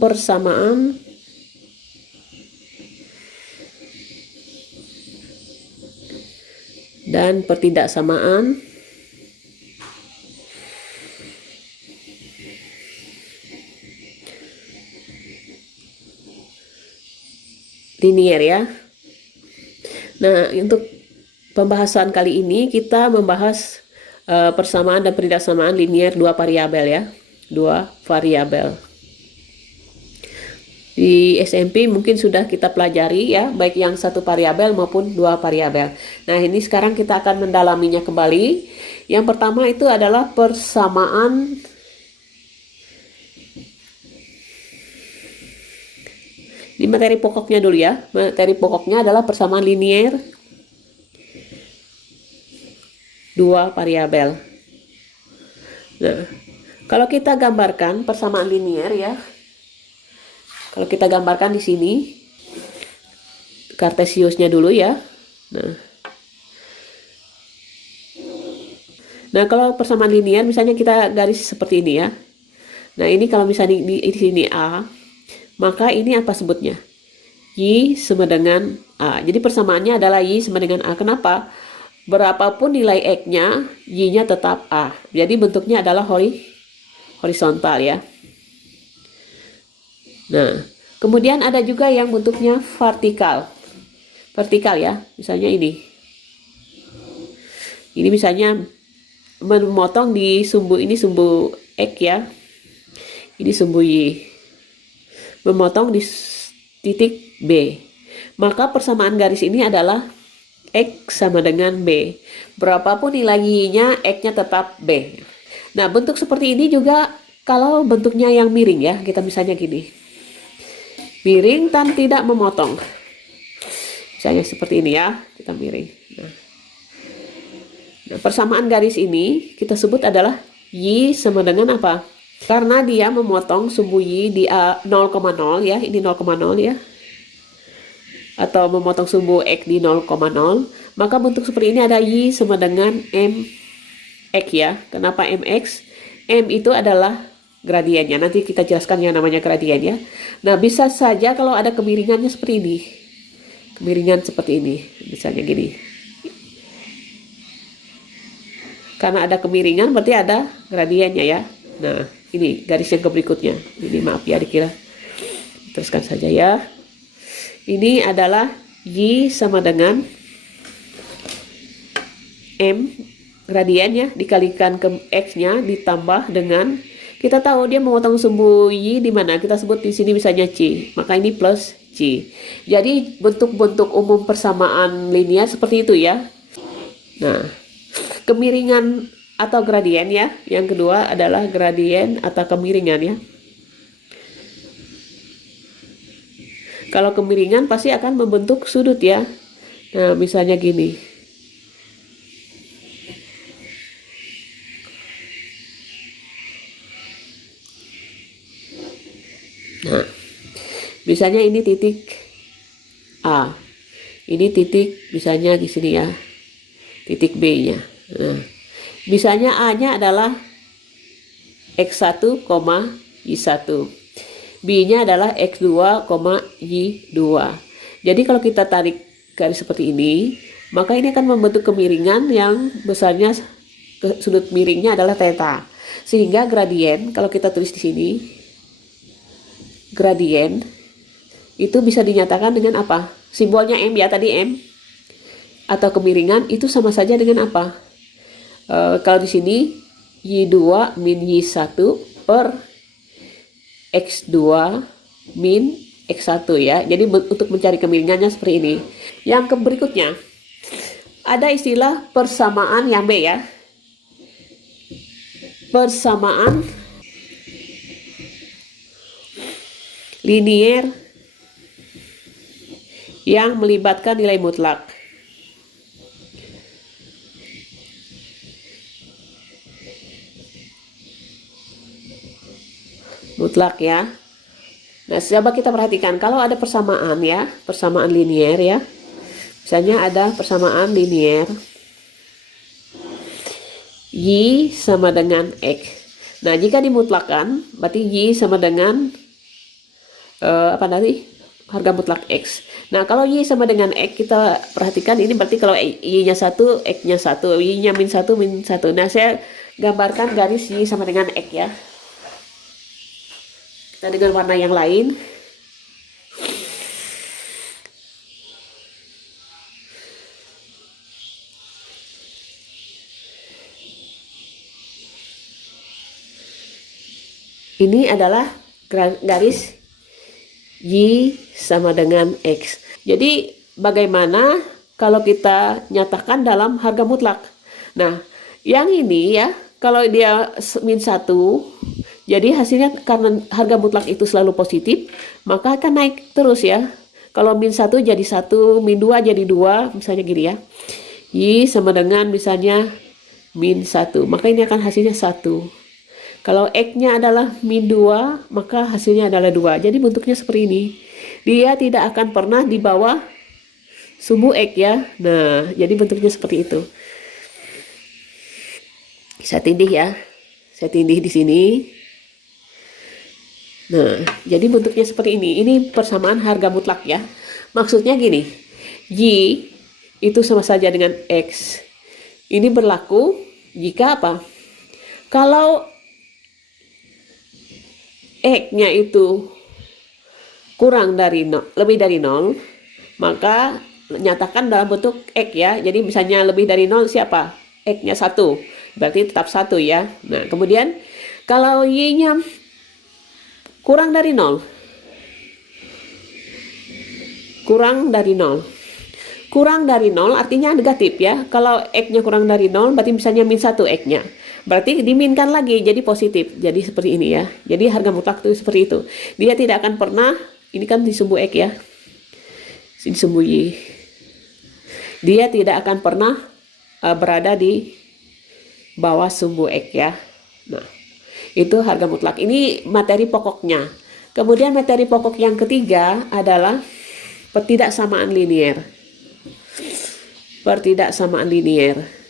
persamaan dan pertidaksamaan linier ya. Nah, untuk pembahasan kali ini kita membahas persamaan dan pertidaksamaan linier dua variabel ya. Dua variabel. Di SMP mungkin sudah kita pelajari ya, baik yang satu variabel maupun dua variabel. Nah, ini sekarang kita akan mendalaminya kembali. Yang pertama itu adalah persamaan di materi pokoknya dulu ya. Materi pokoknya adalah persamaan linier dua variabel. Nah, kalau kita gambarkan persamaan linier ya. Kalau kita gambarkan di sini Kartesiusnya dulu ya. Nah, kalau persamaan linier misalnya kita garis seperti ini ya. Nah, ini kalau misalnya di sini A, maka ini apa sebutnya? Y sama dengan A. Jadi persamaannya adalah Y sama dengan A. Kenapa? Berapapun nilai X-nya, Y-nya tetap A. Jadi bentuknya adalah horizontal ya. Nah, kemudian ada juga yang bentuknya vertikal. Vertikal ya, misalnya ini. Ini misalnya memotong di sumbu ini, sumbu X ya. Ini sumbu Y. Memotong di titik B. Maka persamaan garis ini adalah X sama dengan B. Berapapun nilai Y-nya, X-nya tetap B. Nah, bentuk seperti ini juga kalau bentuknya yang miring ya. Kita misalnya gini. Miring dan tidak memotong. Misalnya seperti ini ya, kita miring. Nah, persamaan garis ini kita sebut adalah Y sama dengan apa? Karena dia memotong sumbu Y di 0,0 ya, ini 0,0 ya. Atau memotong sumbu X di 0,0, maka bentuk seperti ini ada Y sama dengan MX ya. Kenapa MX? M itu adalah gradiennya. Nanti kita jelaskan yang namanya gradien ya. Nah, bisa saja kalau ada kemiringannya seperti ini. Kemiringan seperti ini. Misalnya gini. Karena ada kemiringan berarti ada gradiennya ya. Nah, ini garis yang berikutnya. Ini maaf ya dikira. Teruskan saja ya. Ini adalah Y sama dengan M gradiennya dikalikan ke X-nya ditambah dengan, kita tahu dia memotong sumbu Y di mana? Kita sebut di sini misalnya C. Maka ini plus C. Jadi bentuk-bentuk umum persamaan linier seperti itu ya. Nah, kemiringan atau gradien ya. Yang kedua adalah gradien atau kemiringan ya. Kalau kemiringan pasti akan membentuk sudut ya. Nah, misalnya gini. Nah, misalnya ini titik A. Ini titik misalnya di sini ya. Titik B-nya. Nah, misalnya A-nya adalah X1, Y1. B-nya adalah X2, Y2. Jadi kalau kita tarik garis seperti ini, maka ini akan membentuk kemiringan yang besarnya sudut miringnya adalah theta. Sehingga gradien kalau kita tulis di sini, gradien itu bisa dinyatakan dengan apa? Simbolnya M ya, tadi M. Atau kemiringan itu sama saja dengan apa? Kalau di sini Y2 min Y1 per X2 min X1 ya. Jadi untuk mencari kemiringannya seperti ini. Yang berikutnya ada istilah persamaan yang B ya. Persamaan linier yang melibatkan nilai mutlak. Mutlak ya. Nah, coba kita perhatikan kalau ada persamaan ya, persamaan linier ya. Misalnya ada persamaan linier Y sama dengan X. Nah, jika dimutlakkan berarti Y sama dengan apa tadi? Harga mutlak X. Nah, kalau Y sama dengan X, kita perhatikan ini berarti kalau Y-nya 1, X-nya 1, Y-nya min 1, min 1. Nah, saya gambarkan garis Y sama dengan X ya. Kita dengan warna yang lain. Ini adalah garis Y sama dengan X. Jadi bagaimana kalau kita nyatakan dalam harga mutlak? Nah, yang ini ya, kalau dia min 1, jadi hasilnya karena harga mutlak itu selalu positif, maka akan naik terus ya. Kalau min 1 jadi 1, min 2 jadi 2, misalnya gini ya. Y sama dengan misalnya min 1, maka ini akan hasilnya 1. Kalau X-nya adalah min 2, maka hasilnya adalah 2. Jadi bentuknya seperti ini. Dia tidak akan pernah di bawah sumbu X ya. Nah, jadi bentuknya seperti itu. Saya tindih ya. Saya tindih di sini. Nah, jadi bentuknya seperti ini. Ini persamaan harga mutlak ya. Maksudnya gini. Y itu sama saja dengan X. Ini berlaku jika apa? Kalau X-nya itu kurang dari 0, lebih dari 0, maka nyatakan dalam bentuk X ya. Jadi misalnya lebih dari 0 siapa? X-nya 1. Berarti tetap 1 ya. Nah, kemudian kalau Y-nya kurang dari 0. Kurang dari 0. Kurang dari 0 artinya negatif ya. Kalau X-nya kurang dari 0 berarti misalnya min 1 X-nya. Berarti diminkan lagi jadi positif. Jadi seperti ini ya. Jadi harga mutlak itu seperti itu. Dia tidak akan pernah, ini kan di sumbu X ya. Di sumbu Y. Dia tidak akan pernah berada di bawah sumbu X ya. Nah, itu harga mutlak. Ini materi pokoknya. Kemudian materi pokok yang ketiga adalah pertidaksamaan linier. Pertidaksamaan linier.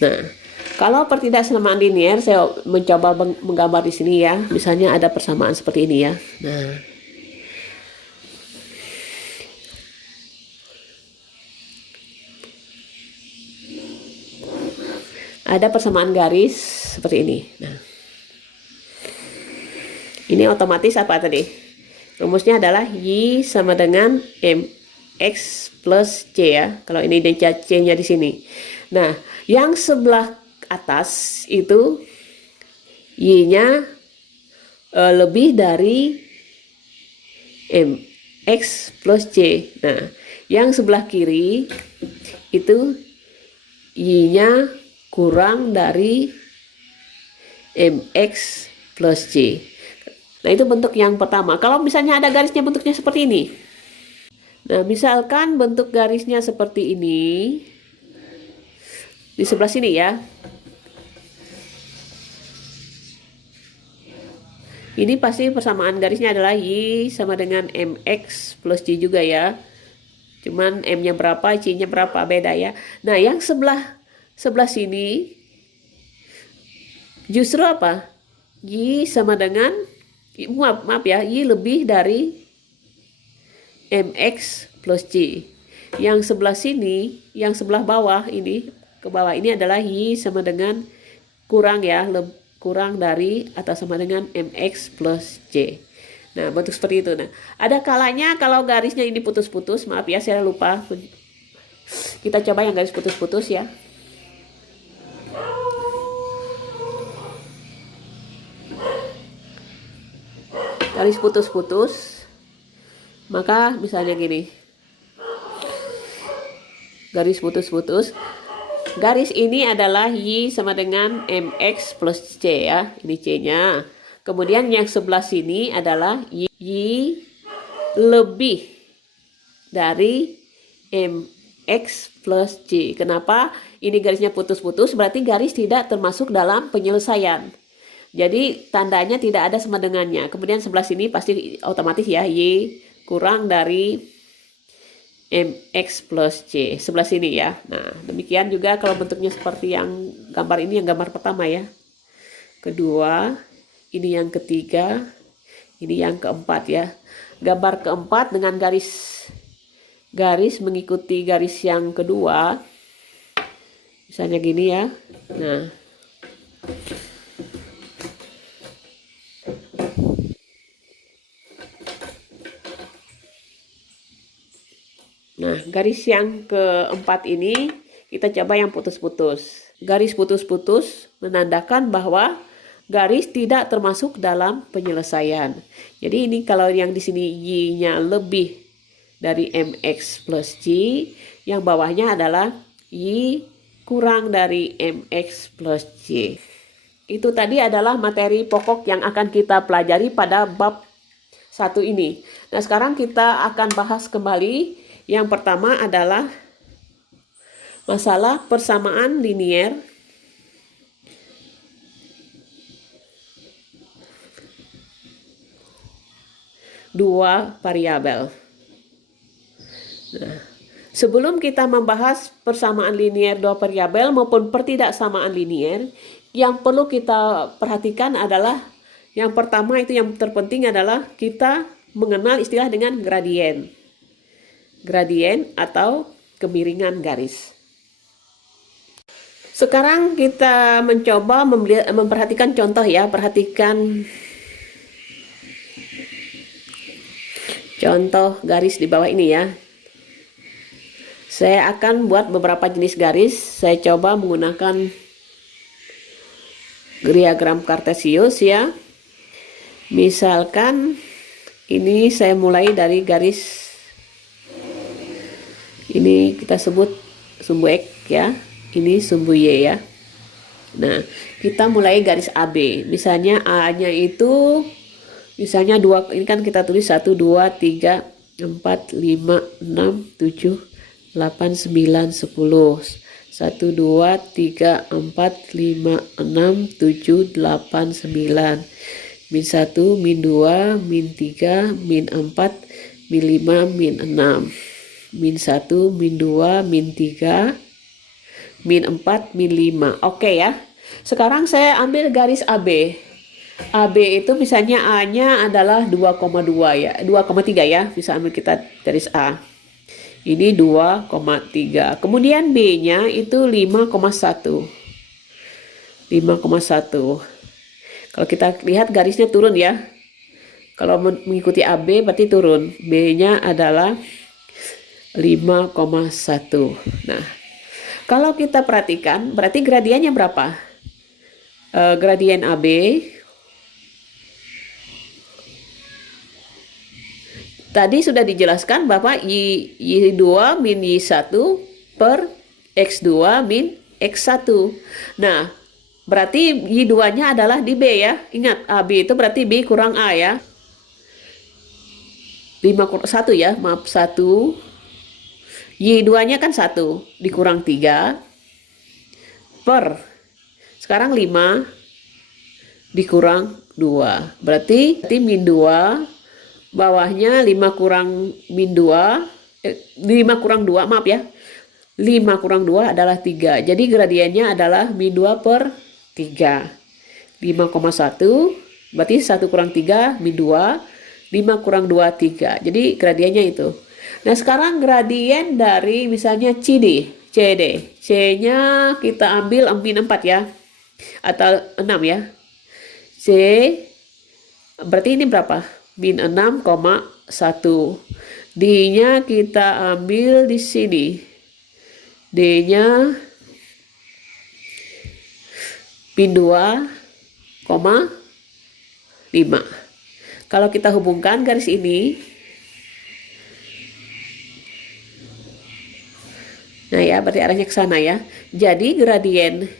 Nah, kalau pertidaksamaan linier, saya mencoba menggambar di sini ya. Misalnya ada persamaan seperti ini ya. Nah, ada persamaan garis seperti ini. Nah, ini otomatis apa tadi? Rumusnya adalah Y sama dengan MX plus C ya. Kalau ini C-nya di sini. Nah, yang sebelah atas itu Y-nya lebih dari MX plus C. Nah, yang sebelah kiri itu Y-nya kurang dari MX plus C. Nah, itu bentuk yang pertama. Kalau misalnya ada garisnya bentuknya seperti ini. Nah, misalkan bentuk garisnya seperti ini. Di sebelah sini ya. Ini pasti persamaan garisnya adalah Y sama dengan MX plus C juga ya. Cuman M-nya berapa, C-nya berapa, beda ya. Nah, yang sebelah sini justru apa? Y sama dengan, maaf ya, Y lebih dari MX plus C. Yang sebelah sini, yang sebelah bawah ini, ke bawah ini adalah Y sama dengan kurang ya, kurang dari atau sama dengan MX plus C. Nah, bentuk seperti itu. Nah, ada kalanya kalau garisnya ini putus-putus, maaf ya saya lupa. Kita coba yang garis putus-putus ya. Garis putus-putus. Maka misalnya gini. Garis putus-putus. Garis ini adalah Y sama dengan MX plus C ya. Ini C-nya. Kemudian yang sebelah sini adalah Y lebih dari MX plus C. Kenapa? Ini garisnya putus-putus, berarti garis tidak termasuk dalam penyelesaian. Jadi tandanya tidak ada sama dengannya. Kemudian sebelah sini pasti otomatis ya Y kurang dari MX plus C. Sebelah sini ya. Nah, demikian juga kalau bentuknya seperti yang gambar ini, yang gambar pertama ya. Kedua, ini yang ketiga, ini yang keempat ya. Gambar keempat dengan garis mengikuti garis yang kedua. Misalnya gini ya. Nah, garis yang keempat ini kita coba yang putus-putus. Garis putus-putus menandakan bahwa garis tidak termasuk dalam penyelesaian. Jadi ini kalau yang di sini Y-nya lebih dari MX plus C, yang bawahnya adalah Y kurang dari MX plus C. Itu tadi adalah materi pokok yang akan kita pelajari pada bab 1 ini. Nah, sekarang kita akan bahas kembali. Yang pertama adalah masalah persamaan linier dua variabel. Nah, sebelum kita membahas persamaan linier dua variabel maupun pertidaksamaan linier, yang perlu kita perhatikan adalah yang pertama, itu yang terpenting adalah kita mengenal istilah dengan gradien. Gradien atau kemiringan garis. Sekarang kita mencoba memperhatikan contoh ya. Perhatikan contoh garis di bawah ini ya. Saya akan buat beberapa jenis garis. Saya coba menggunakan diagram kartesius ya. Misalkan ini saya mulai dari garis ini, kita sebut sumbu X ya, ini sumbu Y ya. Nah, kita mulai garis AB. Misalnya A-nya itu, misalnya 2, ini kan kita tulis 1, 2, 3, 4, 5, 6, 7, 8, 9, 10. 1, 2, 3, 4, 5, 6, 7, 8, 9. Min 1, min 2, min 3, min 4, min 5, min 6. Min 1, min 2, min 3, min 4, min 5. Oke ya. Sekarang saya ambil garis AB. AB itu misalnya A-nya adalah 2,2 ya. 2,3 ya. Bisa ambil kita garis A. Ini 2,3. Kemudian B-nya itu 5,1. 5,1. Kalau kita lihat garisnya turun ya. Kalau mengikuti AB berarti turun. B-nya adalah 5,1. Nah, kalau kita perhatikan berarti gradiennya berapa? Gradien AB tadi sudah dijelaskan bahwa Y2 min Y1 per X2 min X1. Nah, berarti Y2-nya adalah di B ya. Ingat, AB itu berarti B kurang A ya. 1 ya, maaf 1. Y2-nya kan 1 dikurang 3 per, sekarang 5 dikurang 2. Berarti min 2, bawahnya 5 kurang min 2, 5 kurang 2, maaf ya. 5 kurang 2 adalah 3. Jadi gradiennya adalah min 2 per 3. 5,1, berarti 1 kurang 3, min 2. 5 kurang 2, 3. Jadi gradiennya itu. Nah, sekarang gradien dari misalnya CD. C-nya kita ambil min 4 ya. Atau 6 ya. C, berarti ini berapa? Min 6,1. D-nya kita ambil di sini. D-nya min 2,5. Kalau kita hubungkan garis ini, nah ya, berarti arahnya ke sana ya. Jadi gradien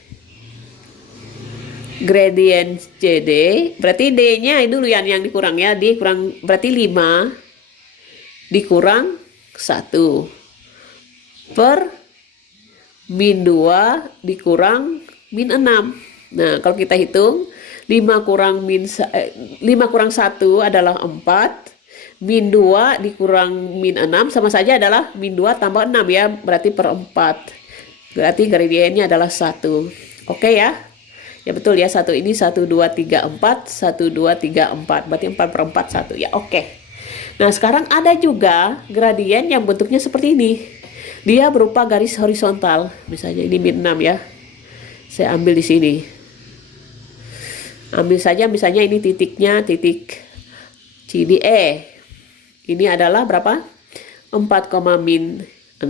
CD, berarti D-nya dulu yang dikurang ya. D kurang, berarti 5 dikurang 1 per min 2 dikurang min 6. Nah, kalau kita hitung 5 kurang 1 adalah 4. Min 2 dikurang min 6 sama saja adalah min 2 tambah 6 ya, berarti per 4. Berarti gradiennya adalah 1. Oke ya? Ya betul ya, 1 ini 1, 2, 3, 4, 1, 2, 3, 4. Berarti 4 per 4, 1. Ya oke. Nah sekarang ada juga gradien yang bentuknya seperti ini. Dia berupa garis horizontal. Misalnya ini min 6 ya. Saya ambil di sini. Ambil saja misalnya ini titiknya titik CDE. Ini adalah berapa? 4, min 6.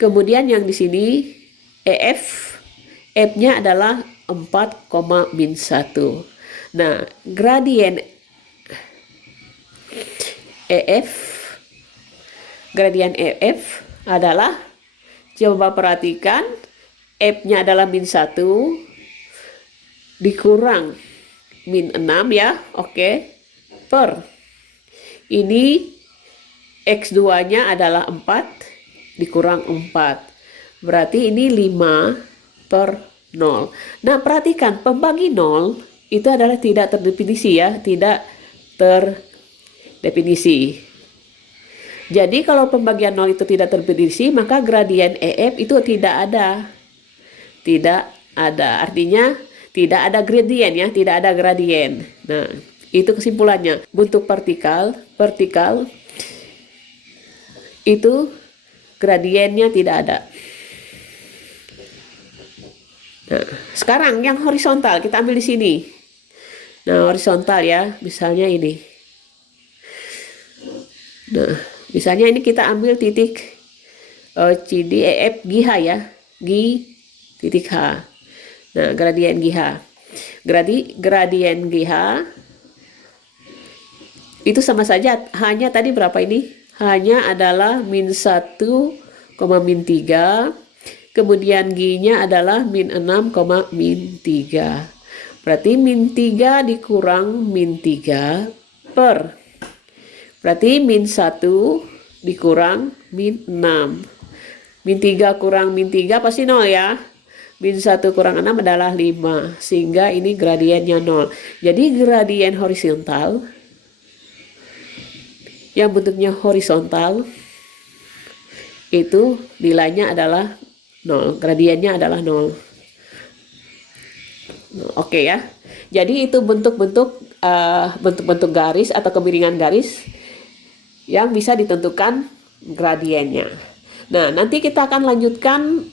Kemudian yang di sini EF. F-nya adalah 4, min 1. Nah, gradien EF adalah, coba perhatikan, F-nya adalah min 1 dikurang min 6 ya, oke, per ini X2-nya adalah 4 dikurang 4. Berarti ini 5 per 0. Nah, perhatikan pembagi 0 itu adalah tidak terdefinisi ya, tidak terdefinisi. Jadi kalau pembagian 0 itu tidak terdefinisi, maka gradien EF itu tidak ada. Tidak ada. Artinya tidak ada gradien ya, tidak ada gradien. Nah, itu kesimpulannya. Bentuk vertikal itu gradiennya tidak ada. Nah, sekarang yang horizontal kita ambil di sini. Nah, horizontal ya, misalnya ini. Nah, misalnya ini kita ambil titik CDEF GH ya, titik H. Nah, gradien GH. Gradien GH itu sama saja, hanya tadi berapa ini? Hanya adalah min 1, min 3. Kemudian G-nya adalah min 6, min 3. Berarti min 3 dikurang min 3 per. Berarti min 1 dikurang min 6. Min 3 kurang min 3 pasti 0 ya. Min 1 kurang 6 adalah 5. Sehingga ini gradiennya 0. Jadi gradien horizontal yang bentuknya horizontal itu nilainya adalah 0. Gradiennya adalah 0. Oke ya. Jadi itu bentuk-bentuk garis atau kemiringan garis yang bisa ditentukan gradiennya. Nah, nanti kita akan lanjutkan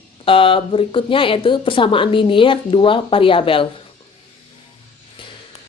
berikutnya, yaitu persamaan linier dua variabel.